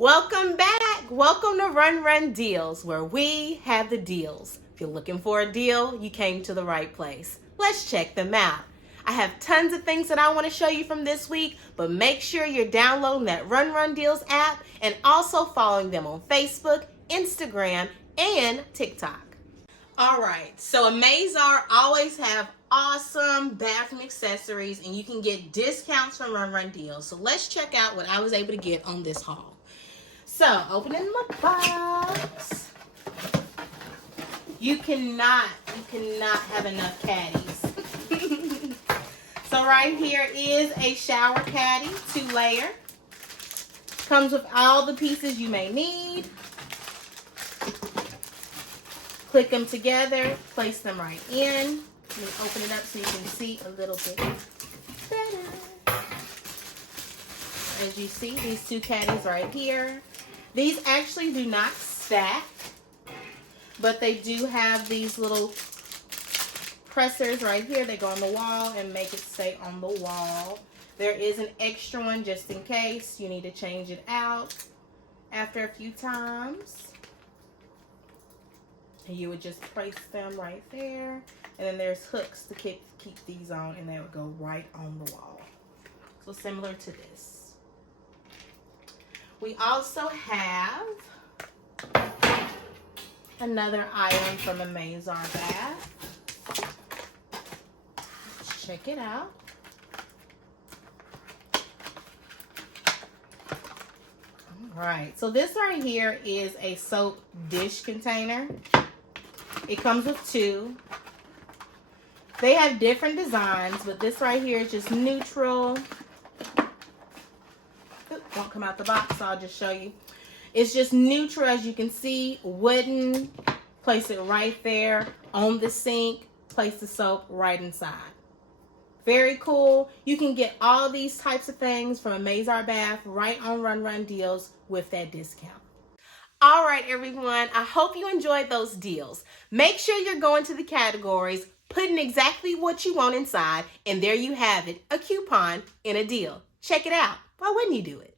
Welcome back. Welcome to Run Deals, where we have the deals. If you're looking for a deal, you came to the right place. Let's check them out. I have tons of things that I want to show you from this week, but make sure you're downloading that Run Deals app and also following them on Facebook, Instagram, and TikTok. All right, so Amazer always have awesome bathroom accessories, and you can get discounts from Run Deals. So let's check out what I was able to get on this haul. So, opening my box. You cannot have enough caddies. So right here is a shower caddy, 2-layer. Comes with all the pieces you may need. Click them together, place them right in. Let me open it up so you can see a little bit better. As you see, these 2 caddies right here. These actually do not stack, but they do have these little pressers right here. They go on the wall and make it stay on the wall. There is an extra one just in case you need to change it out after a few times. And you would just place them right there. And then there's hooks to keep these on, and they would go right on the wall. So similar to this. We also have another item from AmazerBath. Let's check it out. All right, so this right here is a soap dish container. It comes with 2. They have different designs, but this right here is just neutral. Won't come out the box, so I'll just show you. It's just neutral, as you can see, wooden. Place it right there on the sink. Place the soap right inside. Very cool. You can get all these types of things from AmazerBath right on Run Deals with that discount. All right, everyone. I hope you enjoyed those deals. Make sure you're going to the categories, putting exactly what you want inside, and there you have it, a coupon in a deal. Check it out. Why wouldn't you do it?